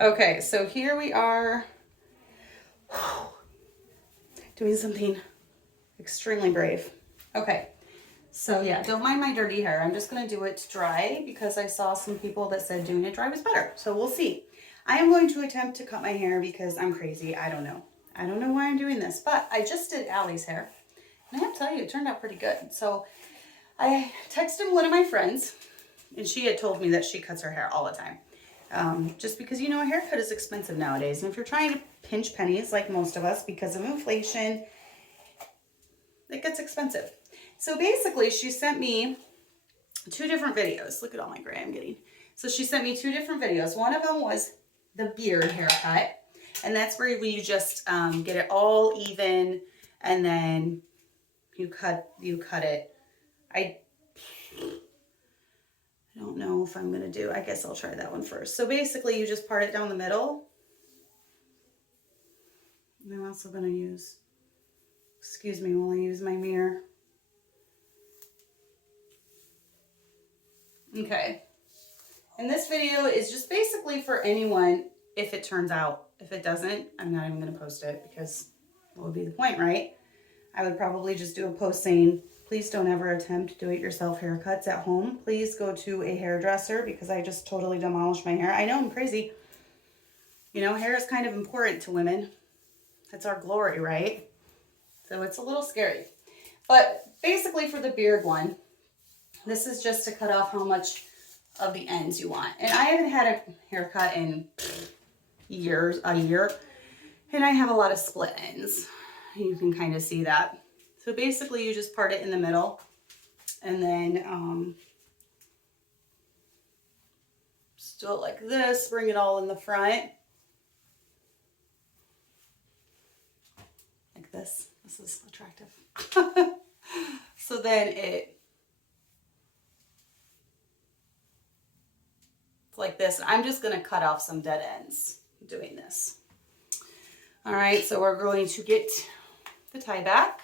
Okay, so here we are doing something extremely brave. Okay, so yeah, don't mind my dirty hair. I'm just gonna do it dry because I saw some people that said doing it dry was better. So we'll see. I am going to attempt to cut my hair because I'm crazy. I don't know. I don't know why I'm doing this, but I just did Allie's hair. And I have to tell you, it turned out pretty good. So I texted one of my friends and she had told me that she cuts her hair all the time. Just because, you know, a haircut is expensive nowadays. And if you're trying to pinch pennies like most of us because of inflation, it gets expensive. So basically she sent me 2 different videos. Look at all my gray I'm getting. So she sent me 2 different videos. One of them was the beard haircut. And that's where you just get it all even and then you cut it. I don't know if I'm gonna do, I guess I'll try that one first. So basically you just part it down the middle. And I'm also gonna use, excuse me while I use my mirror. Okay. And this video is just basically for anyone if it turns out. If it doesn't, I'm not even gonna post it because what would be the point, right? I would probably just do a post saying, please don't ever attempt do-it-yourself haircuts at home. Please go to a hairdresser because I just totally demolished my hair. I know I'm crazy. You know, hair is kind of important to women. That's our glory, right? So it's a little scary. But basically for the beard one, this is just to cut off how much of the ends you want. And I haven't had a haircut in a year, and I have a lot of split ends. You can kind of see that. So basically you just part it in the middle and then just do it like this, bring it all in the front. Like this. This is attractive. So then it's like this. I'm just gonna cut off some dead ends doing this. All right, so we're going to get the tie back.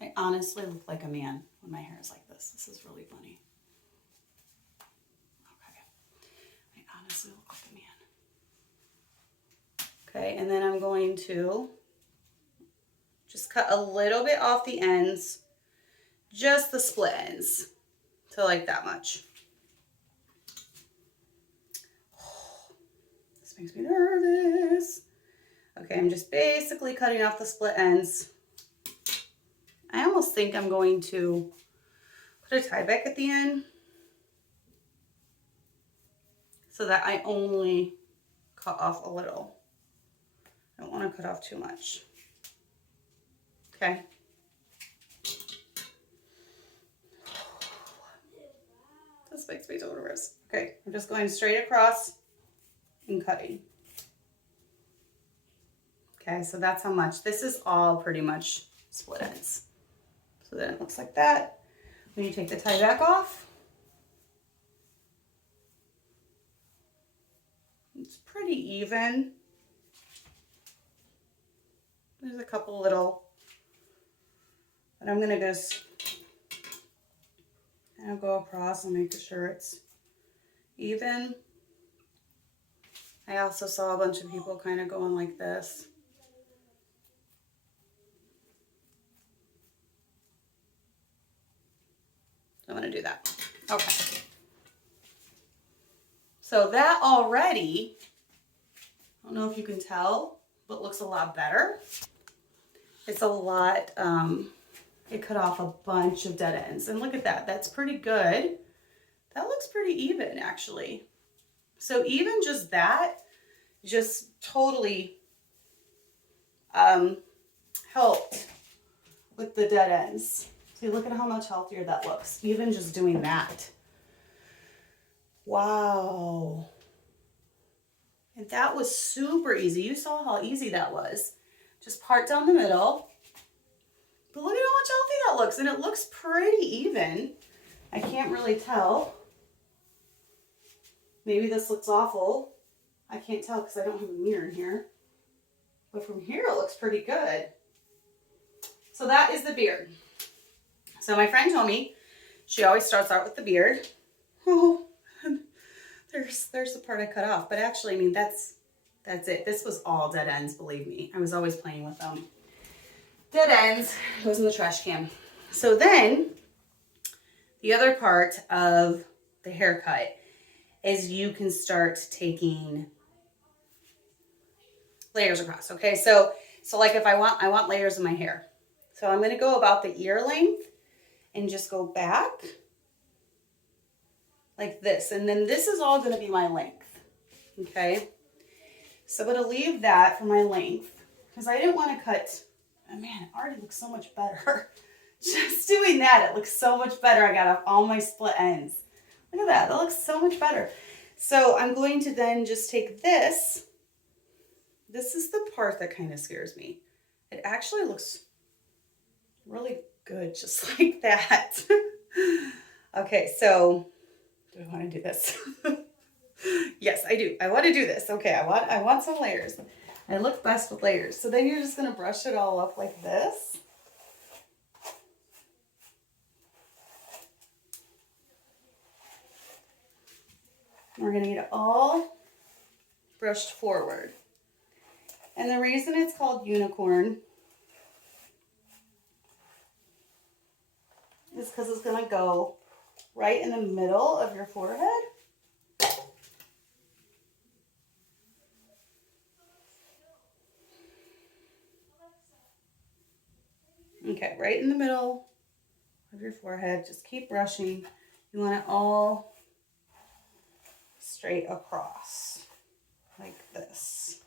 I honestly look like a man when my hair is like this. This is really funny. Okay, I honestly look like a man. Okay, and then I'm going to just cut a little bit off the ends, just the split ends, to like that much. This makes me nervous. Okay, I'm just basically cutting off the split ends. I almost think I'm going to put a tie back at the end so that I only cut off a little. I don't want to cut off too much. Okay. This makes me so nervous. Okay, I'm just going straight across and cutting. Okay, so that's how much. This is all pretty much split ends. So then it looks like that. When you take the tie back off, it's pretty even. There's a couple little, but I'm gonna just kind of go across and make sure it's even. I also saw a bunch of people kind of going like this. I'm gonna do that. Okay. So that already, I don't know if you can tell, but looks a lot better. It's a lot, it cut off a bunch of dead ends. And look at that, that's pretty good. That looks pretty even actually. So even just that, just totally helped with the dead ends. See, look at how much healthier that looks, even just doing that. Wow. And that was super easy. You saw how easy that was. Just part down the middle. But look at how much healthy that looks. And it looks pretty even. I can't really tell. Maybe this looks awful. I can't tell because I don't have a mirror in here. But from here it looks pretty good. So that is the beard. So my friend told me she always starts out with the beard. Oh, there's the part I cut off, but actually, I mean, that's it. This was all dead ends, believe me. I was always playing with them. Dead ends goes in the trash can. So then the other part of the haircut is you can start taking layers across. Okay, so like if I want layers in my hair. So I'm going to go about the ear length and just go back like this. And then this is all going to be my length. Okay, so I'm going to leave that for my length because I didn't want to cut. Oh man, it already looks so much better. Just doing that, it looks so much better. I got off all my split ends. Look at that, that looks so much better. So I'm going to then just take this. This is the part that kind of scares me. It actually looks really good just like that. Okay, so do I want to do this? Yes, I do. I want to do this. Okay, I want some layers. I look best with layers. So then you're just going to brush it all up like this. We're going to get it all brushed forward. And the reason it's called unicorn is because it's going to go right in the middle of your forehead. Okay, right in the middle of your forehead. Just keep brushing. You want it all straight across like this.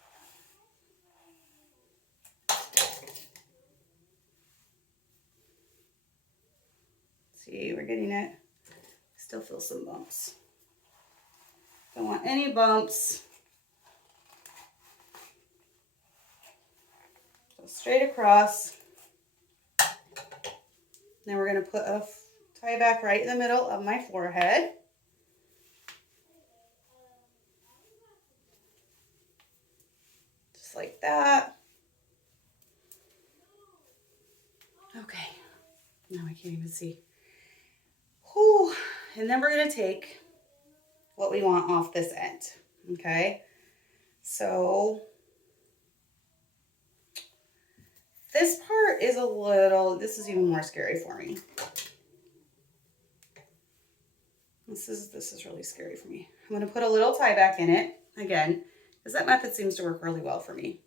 See, we're getting it. Still feel some bumps. Don't want any bumps. So straight across. Then we're going to put a tie back right in the middle of my forehead. Just like that. Okay. Now I can't even see. Whew. And then we're going to take what we want off this end. Okay. So this part is this is even more scary for me. This is really scary for me. I'm going to put a little tie back in it again, because that method seems to work really well for me.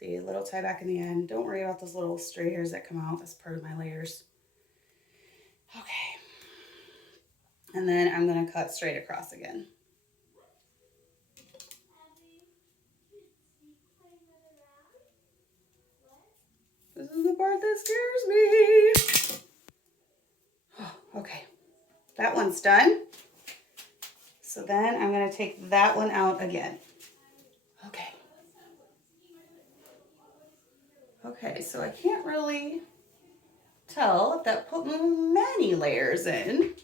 See, a little tie back in the end. Don't worry about those little stray hairs that come out. That's part of my layers. Okay. And then I'm going to cut straight across again. This is the part that scares me. Oh, okay. That one's done. So then I'm going to take that one out again. Okay. Okay, so I can't really tell if that put many layers in.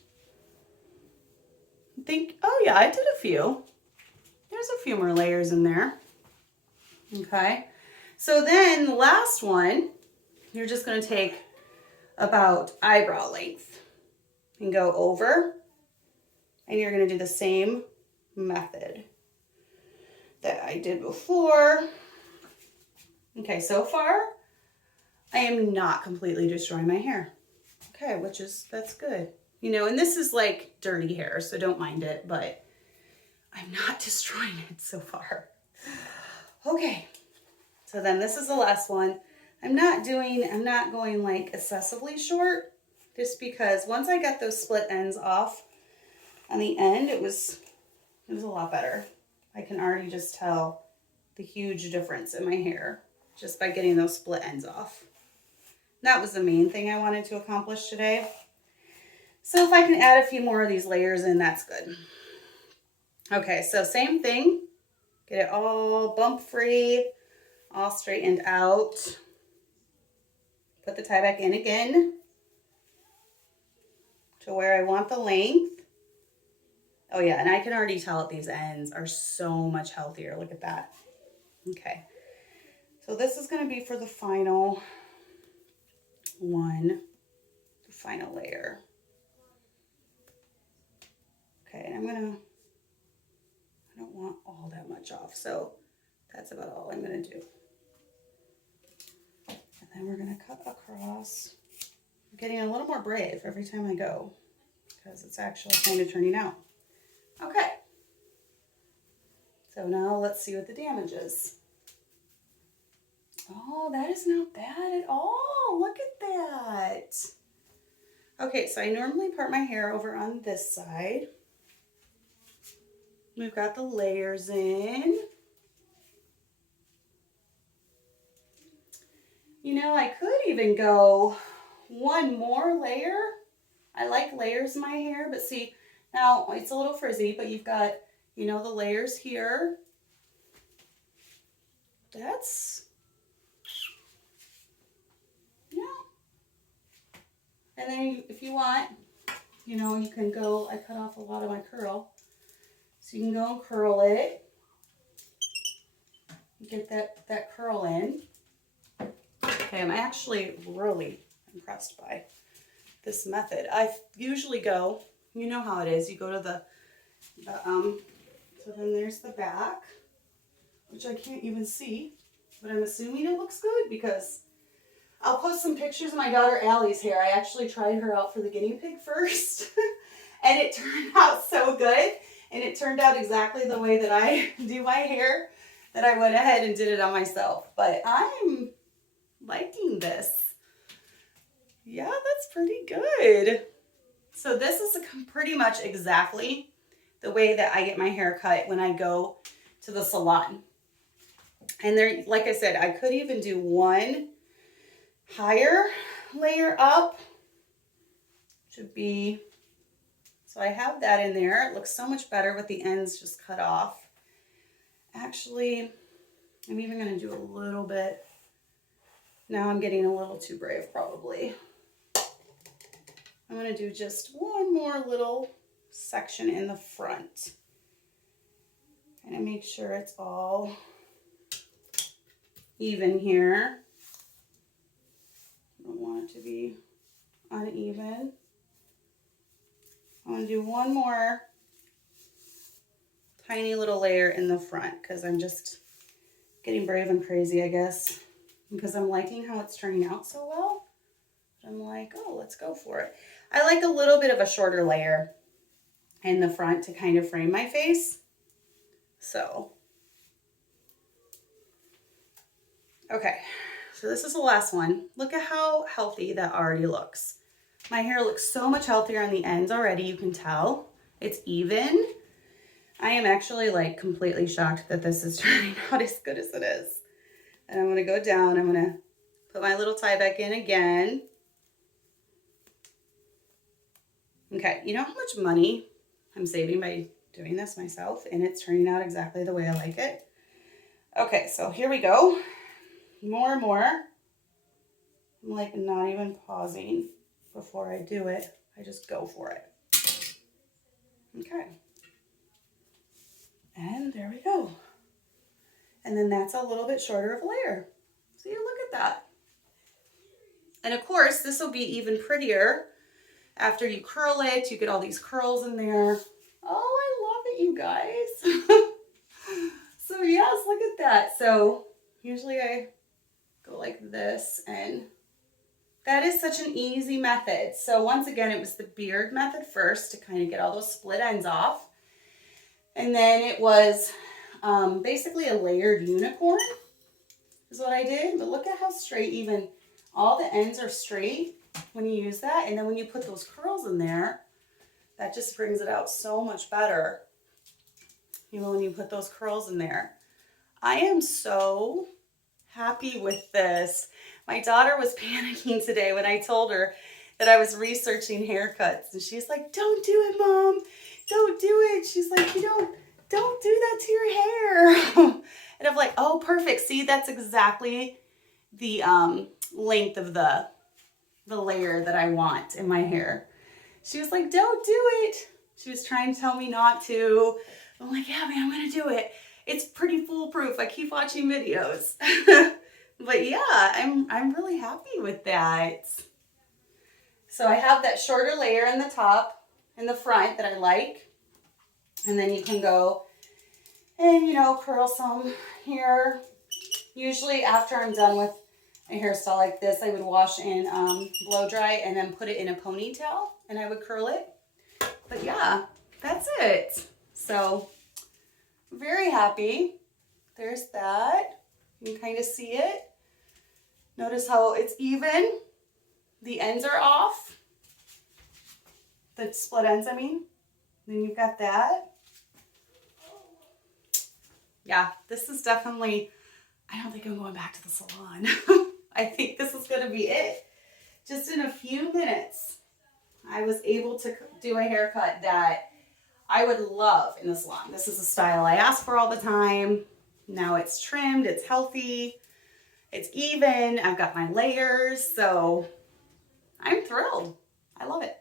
Oh yeah, I did a few. There's a few more layers in there. Okay, so then the last one, you're just going to take about eyebrow length and go over, and you're going to do the same method that I did before. Okay, so far I am not completely destroying my hair. Okay, that's good. You know, and this is like dirty hair, so don't mind it, but I'm not destroying it so far. Okay, so then this is the last one. I'm not going like excessively short, just because once I got those split ends off on the end, it was a lot better. I can already just tell the huge difference in my hair just by getting those split ends off. That was the main thing I wanted to accomplish today. So if I can add a few more of these layers in, that's good. Okay, so same thing. Get it all bump free, all straightened out. Put the tie back in again to where I want the length. Oh yeah, and I can already tell that these ends are so much healthier. Look at that. Okay, so this is going to be for the final one, the final layer. I don't want all that much off, so that's about all I'm gonna do. And then we're gonna cut across. I'm getting a little more brave every time I go because it's actually kind of turning out. Okay. So now let's see what the damage is. Oh, that is not bad at all. Look at that. Okay, so I normally part my hair over on this side. We've got the layers in. You know, I could even go one more layer. I like layers in my hair, but see, now it's a little frizzy, but you've got, you know, the layers here. That's, yeah. And then if you want, you know, you can go, I cut off a lot of my curl. So you can go and curl it. Get that curl in. Okay, I'm actually really impressed by this method. I usually go, you know how it is, you go to so then there's the back, which I can't even see, but I'm assuming it looks good because I'll post some pictures of my daughter Allie's hair. I actually tried her out for the guinea pig first and it turned out so good, and it turned out exactly the way that I do my hair, that I went ahead and did it on myself. But I'm liking this. Yeah, that's pretty good. So this is pretty much exactly the way that I get my hair cut when I go to the salon. And there, like I said, I could even do one higher layer up. Should be, so I have that in there. It looks so much better with the ends just cut off. Actually, I'm even going to do a little bit. Now I'm getting a little too brave probably. I'm going to do just one more little section in the front. And make sure it's all even here. I don't want it to be uneven. I'm going to do one more tiny little layer in the front because I'm just getting brave and crazy, I guess, because I'm liking how it's turning out so well. I'm like, oh, let's go for it. I like a little bit of a shorter layer in the front to kind of frame my face. So, okay, so this is the last one. Look at how healthy that already looks. My hair looks so much healthier on the ends already, you can tell. It's even. I am actually like completely shocked that this is turning out as good as it is. And I'm going to go down, I'm going to put my little tie back in again. Okay, you know how much money I'm saving by doing this myself, and it's turning out exactly the way I like it. Okay, so here we go. More and more. I'm like not even pausing before I do it. I just go for it. Okay. And there we go. And then that's a little bit shorter of a layer. See, look at that. And of course, this will be even prettier after you curl it. You get all these curls in there. Oh, I love it, you guys. So yes, look at that. So usually I go like this, and that is such an easy method. So once again, it was the beard method first to kind of get all those split ends off. And then it was basically a layered unicorn is what I did. But look at how straight, even all the ends are straight when you use that. And then when you put those curls in there, that just brings it out so much better. You know, when you put those curls in there. I am so happy with this. My daughter was panicking today when I told her that I was researching haircuts. And she's like, don't do it, Mom. Don't do it. She's like, you don't do that to your hair. And I'm like, oh, perfect. See, that's exactly the length of the layer that I want in my hair. She was like, don't do it. She was trying to tell me not to. I'm like, yeah, man, I'm going to do it. It's pretty foolproof. I keep watching videos. But yeah, I'm really happy with that. So I have that shorter layer in the top, in the front that I like. And then you can go and, you know, curl some here. Usually after I'm done with a hairstyle like this, I would wash in blow dry and then put it in a ponytail and I would curl it. But yeah, that's it. So very happy. There's that. You can kind of see it. Notice how it's even. The ends are off. The split ends, I mean. Then you've got that. Yeah, this is definitely, I don't think I'm going back to the salon. I think this is going to be it. Just in a few minutes, I was able to do a haircut that I would love in the salon. This is a style I ask for all the time. Now it's trimmed, it's healthy, it's even. I've got my layers, so I'm thrilled. I love it.